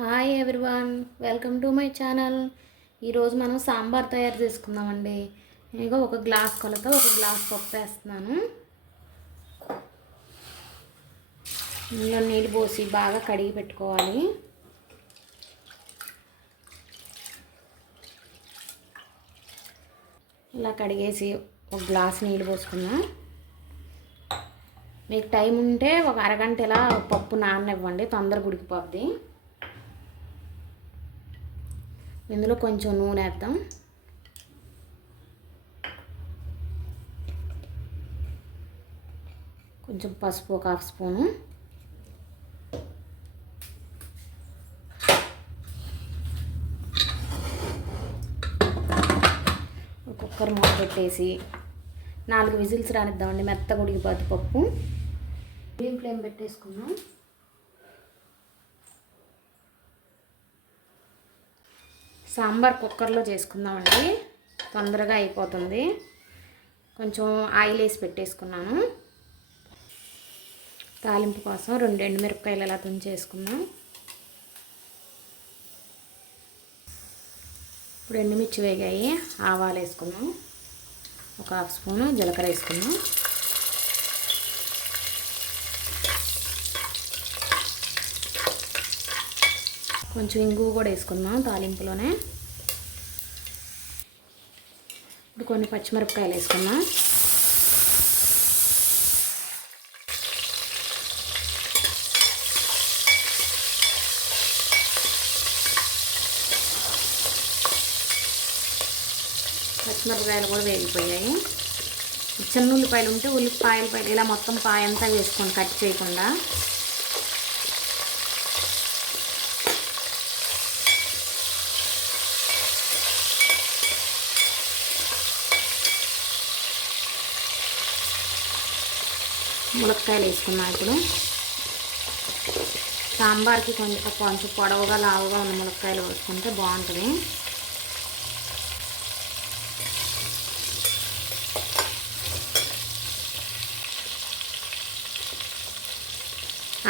Hi everyone welcome to my channel ఈరోజు మనం సాంబార్ తయారు చేసుకుందామండి. ఇక ఒక గ్లాస్ కొలత ఒక గ్లాస్ పప్పు వేస్తున్నాను. ఇందులో నీళ్ళు పోసి బాగా కడిగి పెట్టుకోవాలి. ఇలా కడిగేసి ఒక గ్లాస్ నీళ్ళు పోసుకున్నాను మీకు టైం ఉంటే ఒక అరగంట ఇలా పప్పు నాననివ్వండి తొందరగా ఉడికిపోద్ది. ఇందులో కొంచెం నూనె వేద్దాం. కొంచెం పసుపు ఒక హాఫ్ స్పూను. కుక్కర్ మూత పెట్టేసి నాలుగు విజిల్స్ రానిద్దామండి మెత్తగా ఉడికిపోద్ది పప్పు. మీడియం ఫ్లేమ్ పెట్టేసుకున్నాం సాంబార్ కుక్కర్లో చేసుకుందామండి. తొందరగా అయిపోతుంది. కొంచెం ఆయిల్ వేసి పెట్టేసుకున్నాను. తాలింపు కోసం రెండు ఎండుమిరపకాయలు ఎలా తుంచేసుకుందాం. ఇప్పుడు ఎండుమిర్చి వేగాయి. ఆవాలు వేసుకుందాం. ఒక హాఫ్ స్పూను జీలకర్ర వేసుకుందాం. కొంచెం ఇంగువ కూడా వేసుకుందాం తాలింపులోనే. ఇప్పుడు కొన్ని పచ్చిమిరపకాయలు వేసుకుందాం. పచ్చిమిరపకాయలు కూడా వేగిపోయాయి. చిన్న ఉల్లిపాయలు ఉంటే ఉల్లిపాయలు ఇలా మొత్తం పాయంతా వేసుకోండి కట్ చేయకుండా ములక్కాయలు వేసుకున్నా ఇప్పుడు. సాంబార్కి కొంచెం కొంచెం పొడవుగా లావుగా ఉన్న ములక్కాయలు వేసుకుంటే బాగుంటుంది.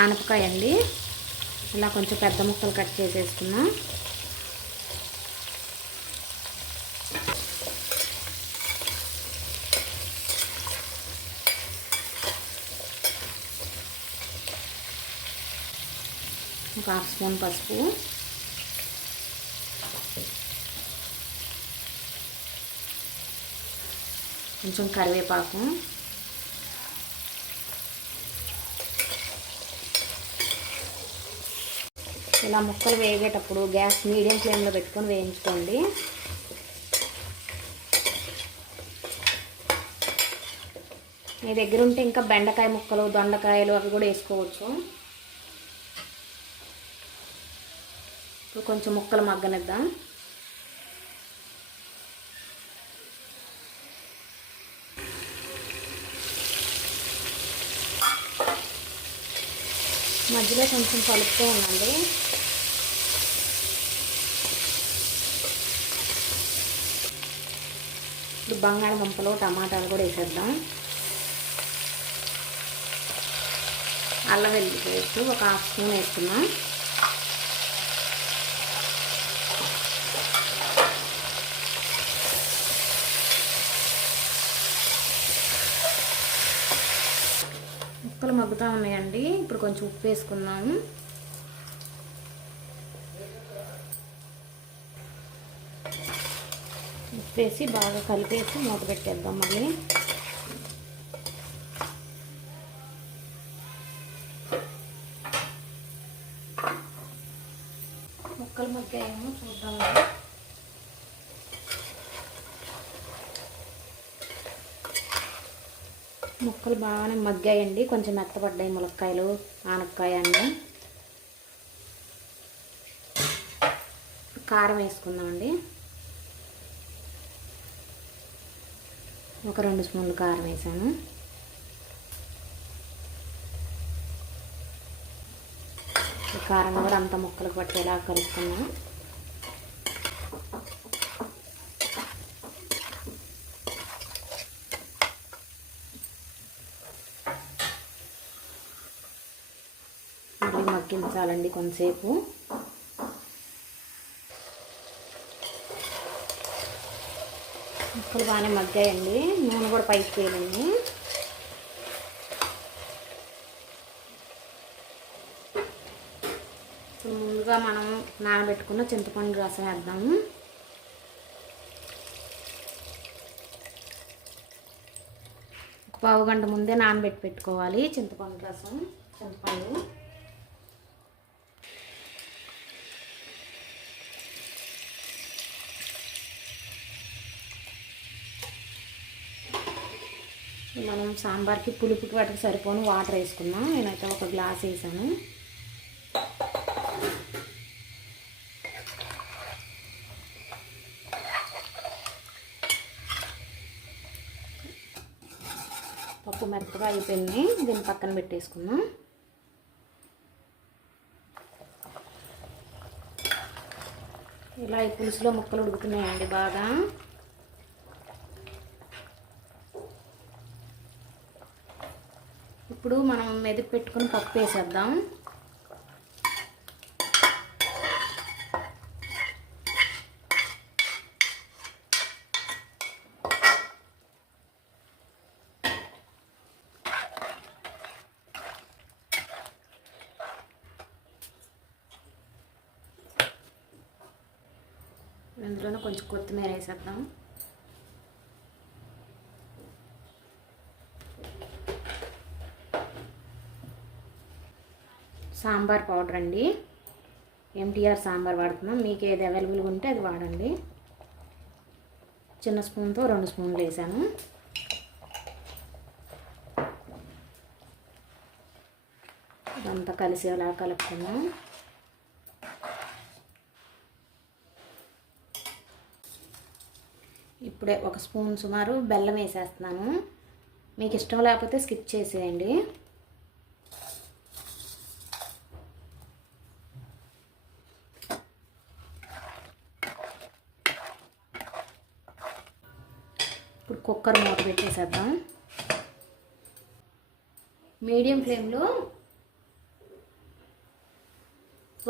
ఆనపకాయ అండి ఇలా కొంచెం పెద్ద ముక్కలు కట్ చేసేసుకున్నాం ఒక హాఫ్ స్పూన్ పసుపు. కొంచెం కరివేపాకు. ఇలా ముక్కలు వేగేటప్పుడు గ్యాస్ మీడియం ఫ్లేమ్లో పెట్టుకొని వేయించుకోండి. మీ దగ్గర ఉంటే ఇంకా బెండకాయ ముక్కలు దొండకాయలు అవి కూడా వేసుకోవచ్చు. ఇప్పుడు కొంచెం ముక్కలు మగ్గనిద్దాం. మధ్యలో కొంచెం కలుపుతూ ఉండండి. ఇప్పుడు బంగాళదుంపలు టమాటాలు కూడా వేసేద్దాం. అల్లం వెల్లి పేస్ట్ ఒక హాఫ్ స్పూన్ వేస్తున్నాం ముక్కలు మగ్గుతూ ఉన్నాయండి. ఇప్పుడు కొంచెం ఉప్పు వేసుకున్నాము ఉప్పు వేసి బాగా కలిపేసి మూత పెట్టేద్దాం మళ్ళీ. ముక్కలు మగ్గాయేమో చూద్దాం. ముక్కలు బాగానే మగ్గాయండి. కొంచెం మెత్తపడ్డాయి ములక్కాయలు ఆనక్కాయ అన్నీ. కారం వేసుకుందామండి. ఒక రెండు స్పూన్లు కారం వేసాను. కారం కూడా అంత ముక్కలు పట్టేలా కలుపుకున్నాను ఉడికించాలండి కొంతసేపు. ఇప్పుడు బాగానే మగ్గాయండి. నూనె కూడా పైకి వేయండి ముందుగా మనం నానబెట్టుకున్న చింతపండు రసం వేద్దాము పావు గంట ముందే నానబెట్టి పెట్టుకోవాలి చింతపండు రసం చింతపండు. మనం సాంబార్కి పులుపుకి వాటికి సరిపోను వాటర్ వేసుకున్నాం నేనైతే ఒక గ్లాస్ వేసాను. పప్పు మెత్తగా అయిపోయింది. దీన్ని పక్కన పెట్టేసుకున్నాం ఇలా ఈ పులుసులో ముక్కలు ఉడుకుతున్నాయండి బాగా. ఇప్పుడు మనం మెదిపి పెట్టుకుని పప్పు వేసేద్దాం. ఇందులోనే కొంచెం కొత్తిమీర వేసేద్దాం. సాంబార్ పౌడర్ అండి. ఎంటీఆర్ సాంబార్ వాడుతున్నాం. మీకు ఏది అవైలబుల్గా ఉంటే అది వాడండి. చిన్న స్పూన్తో రెండు స్పూన్లు వేసాను. ఇదంతా అలా కలుపుతాము ఇప్పుడే ఒక స్పూన్ సుమారు బెల్లం వేసేస్తున్నాను. మీకు ఇష్టం లేకపోతే స్కిప్ చేసేయండి. ఇప్పుడు కుక్కర్ మూత పెట్టేసేద్దాం. మీడియం ఫ్లేమ్లో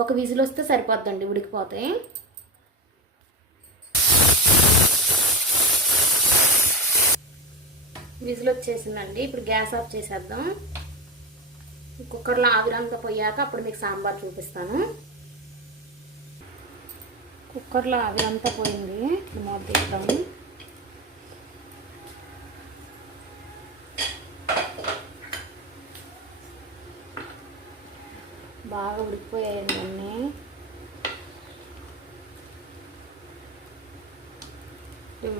ఒక విజిల్ వస్తే సరిపోద్దండి ఉడికిపోతాయి. విజిల్ వచ్చేసిందండి ఇప్పుడు గ్యాస్ ఆఫ్ చేసేద్దాం. కుక్కర్లో ఆవిరంతా పోయాక అప్పుడు మీకు సాంబార్ చూపిస్తాను. కుక్కర్లో ఆవిరంతా పోయింది మూత తీద్దాము బాగా ఉడికిపోయాయండి అన్నీ.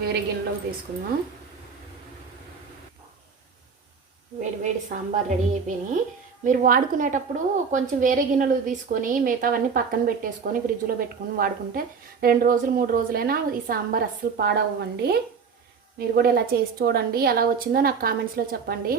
వేరే గిన్నెలోకి తీసుకున్నాం వేడి వేడి సాంబార్ రెడీ అయిపోయినాయి. మీరు వాడుకునేటప్పుడు కొంచెం వేరే గిన్నెలు తీసుకొని మిగతావన్నీ పక్కన పెట్టేసుకొని ఫ్రిడ్జ్లో పెట్టుకుని వాడుకుంటే రెండు రోజులు మూడు రోజులైనా ఈ సాంబార్ అస్సలు పాడవ్వండి. మీరు కూడా ఇలా చేసి చూడండి. ఎలా వచ్చిందో నాకు కామెంట్స్లో చెప్పండి.